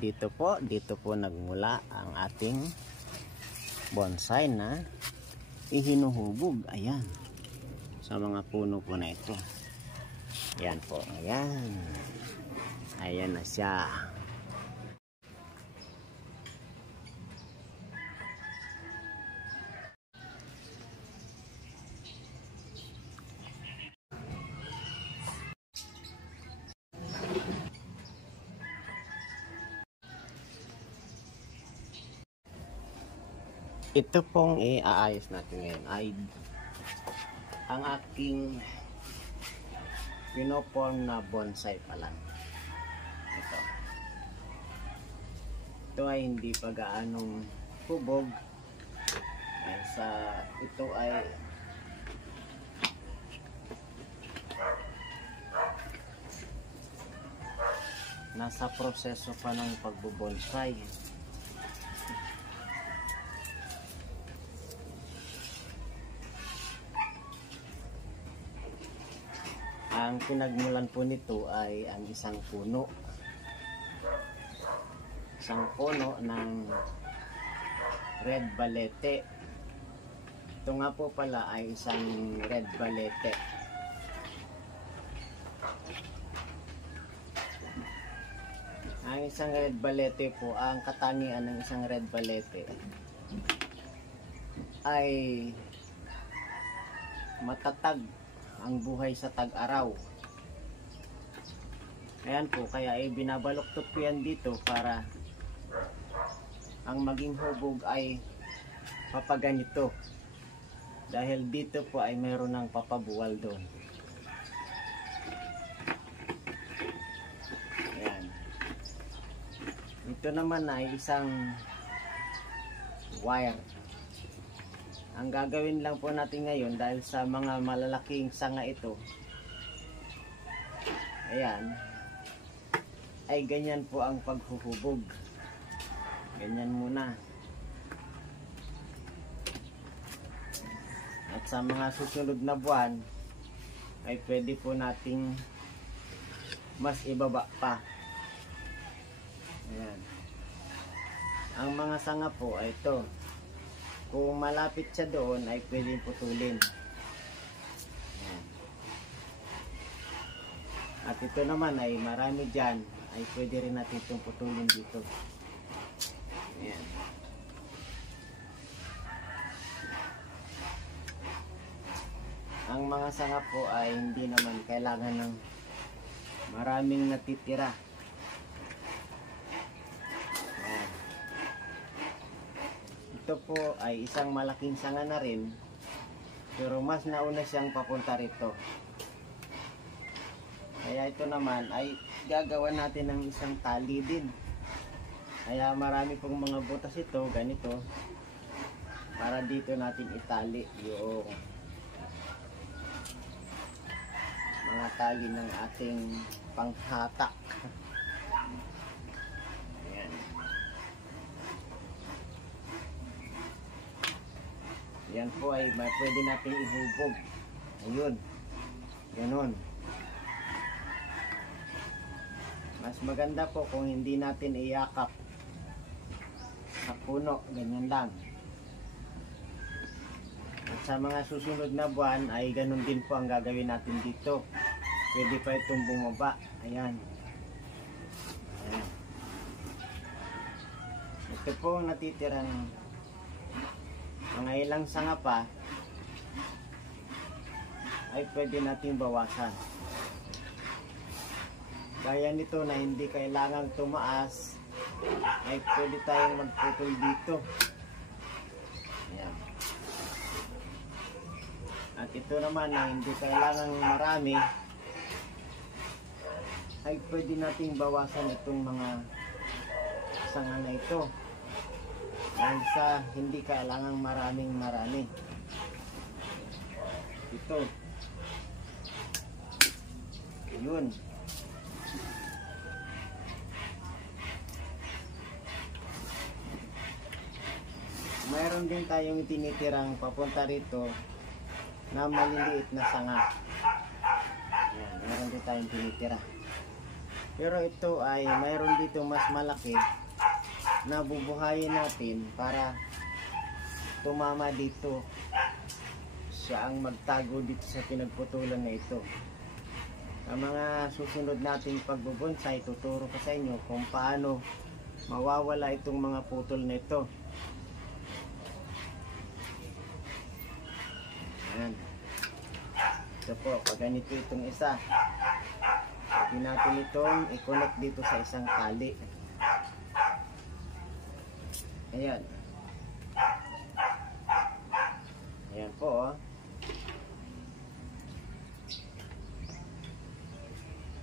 Dito po nagmula ang ating bonsai na ihinuhubog. Ayan, sa mga puno po na ito. Ayan po, ayan na siya. Ito pong iaayos natin ngayon ay ang aking pinoform na bonsai pa lang. Ito ay hindi pa gaanong hubog. Ito ay nasa proseso pa ng pagbubonsai. Ang pinagmulan po nito ay ang isang puno ng red balete. Ito nga po pala ay isang red balete. Ang isang red balete po, ang katangian ng isang red balete ay matatag ang buhay sa tag-araw. Ayan po, kaya binabaluktot ko yan dito para ang maging hubog ay papaganito. Dahil dito po ay meron ng papabuwal doon. Ayan. Ito naman ay isang wire. Ang gagawin lang po natin ngayon, dahil sa mga malalaking sanga ito, ayan, ay ganyan po ang paghuhubog. Ganyan muna. At sa mga susunod na buwan ay pwede po nating mas ibaba pa. Ayan. Ang mga sanga po ay ito. Kung malapit siya doon ay pwedeng putulin. Ayan. At ito naman ay marami dyan, ay pwede rin natin itong putulin dito. Ayan. Ang mga sanga po ay hindi naman kailangan ng maraming natitira. Ito po ay isang malaking sanga na rin, pero mas nauna siyang papunta rito. Kaya ito naman ay gagawa natin ng isang tali din. Kaya marami pong mga butas ito, ganito, para dito natin itali yung mga tali ng ating panghatak. Yan po ay pwede natin ihubog. Ayun. Ganon. Mas maganda po kung hindi natin iyakap sa puno. Ganyan lang. At sa mga susunod na buwan ay ganon din po ang gagawin natin dito. Pwede pa itong bumaba. Ayan. Ayan. Ito po ang natitirang mga ilang sanga pa ay pwede natin bawasan. Gaya nito na hindi kailangang tumaas, ay pwede tayong magputol dito. Ayan. At ito naman na hindi kailangang marami, ay pwede nating bawasan itong mga sanga na ito. Dahil sa hindi kailangang marami. Ito. Yun. Mayroon din tayong tinitirang papunta rito na maliliit na sanga. Ayan, mayroon din tayong tinitira. Pero ito ay mayroon dito mas malaki na bubuhayin natin para tumama dito. Siya ang magtago dito sa pinagputulan na ito. Ang mga susunod nating pagbubonsai, tuturo ko sa inyo kung paano mawawala itong mga putol na ito. Ayan. Ito po, pag ganito itong isa, pwede natin itong i-connect dito sa isang tali. Ayan. Ayan po, oh.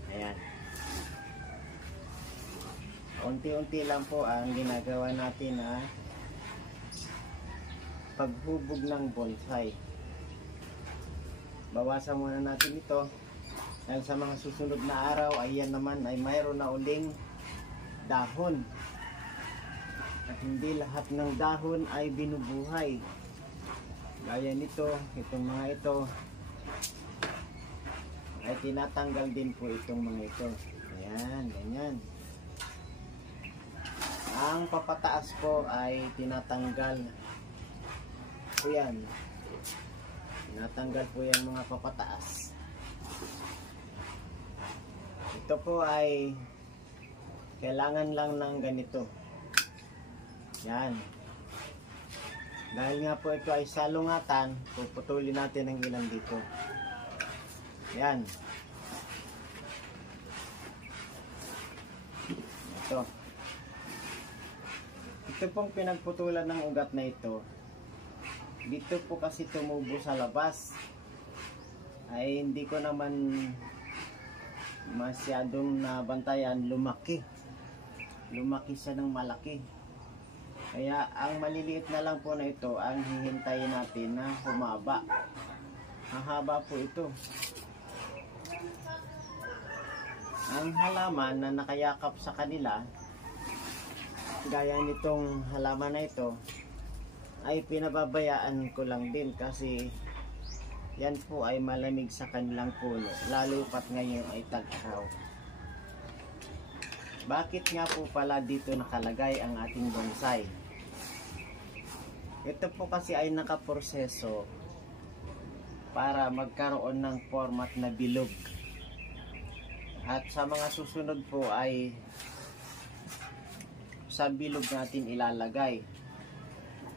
Ayan. Unti-unti lang po ang ginagawa natin na paghubog ng bonsai. Bawasan muna natin ito dahil sa mga susunod na araw ay yan naman ay mayroon na uling dahon. At hindi lahat ng dahon ay binubuhay. Gaya nito, itong mga ito ay tinatanggal din po itong mga ito. Ayan, ganyan. Ang papataas po ay tinatanggal. Ayan. Tinatanggal po yung mga papataas. Ito po ay kailangan lang ng ganito. Yan. Dahil nga po ito ay salungatan, puputulin natin ang ilan dito. Yan. Ito. Ito pong pinagputulan ng ugat na ito. Dito po kasi tumubo sa labas. Ay hindi ko naman masyadong nabantayan, lumaki. Lumaki siya ng malaki. Kaya ang maliliit na lang po na ito ang hihintayin natin na humaba. Hahaba po ito. Ang halaman na nakayakap sa kanila, gaya nitong halaman na ito, ay pinababayaan ko lang din kasi yan po ay malamig sa kanilang puno, lalo pat ngayon ay tag-araw. Bakit nga po pala dito nakalagay ang ating bonsai? Ito po kasi ay nakaproseso para magkaroon ng format na bilog. At sa mga susunod po ay sa bilog natin ilalagay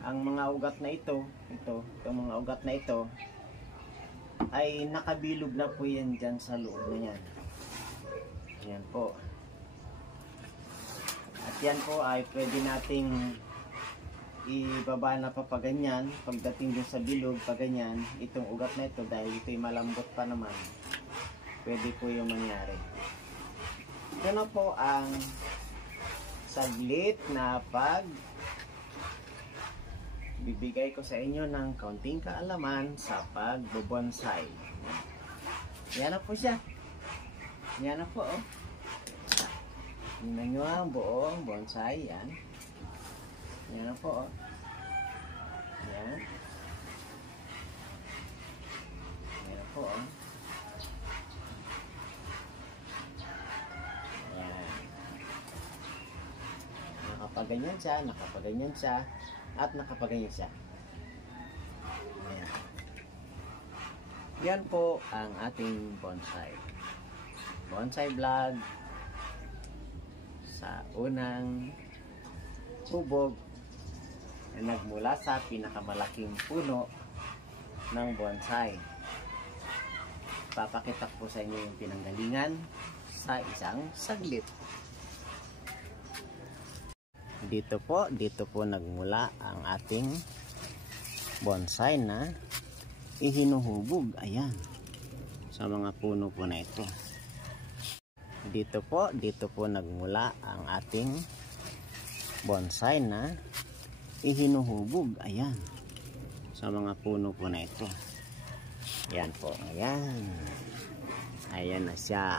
ang mga ugat na ito, itong mga ugat na ito ay nakabilog na po yan dyan sa loob na yan. Yan po. At yan po ay pwede nating ibaba na papaganyan pagdating dun sa bilog, paganyan itong ugat na ito dahil ito'y malambot pa naman. Pwede po yung mangyari. Ito na po ang saglit na bibigay ko sa inyo ng kaunting kaalaman sa pagbobonsai. Yan na po siya. Yan na po, oh. Tingnan nyo ang buong bonsai. Yan. Yan na po, oh. Yan. Yan na po, oh. Yan. Nakapaganyan siya, nakapaganyan siya. At nakapaganyan siya. Ayan. Yan po ang ating bonsai. Bonsai vlog sa unang hubog na nagmula sa pinakamalaking puno ng bonsai. Papakita po sa inyo yung pinanggalingan sa isang saglit. Dito po nagmula ang ating bonsai na ihinuhubog. Ayan. Sa mga puno po na ito. Dito po nagmula ang ating bonsai na ihinuhubog. Ayan. Sa mga puno po na ito. Ayan po. Ayan. Ayan na siya.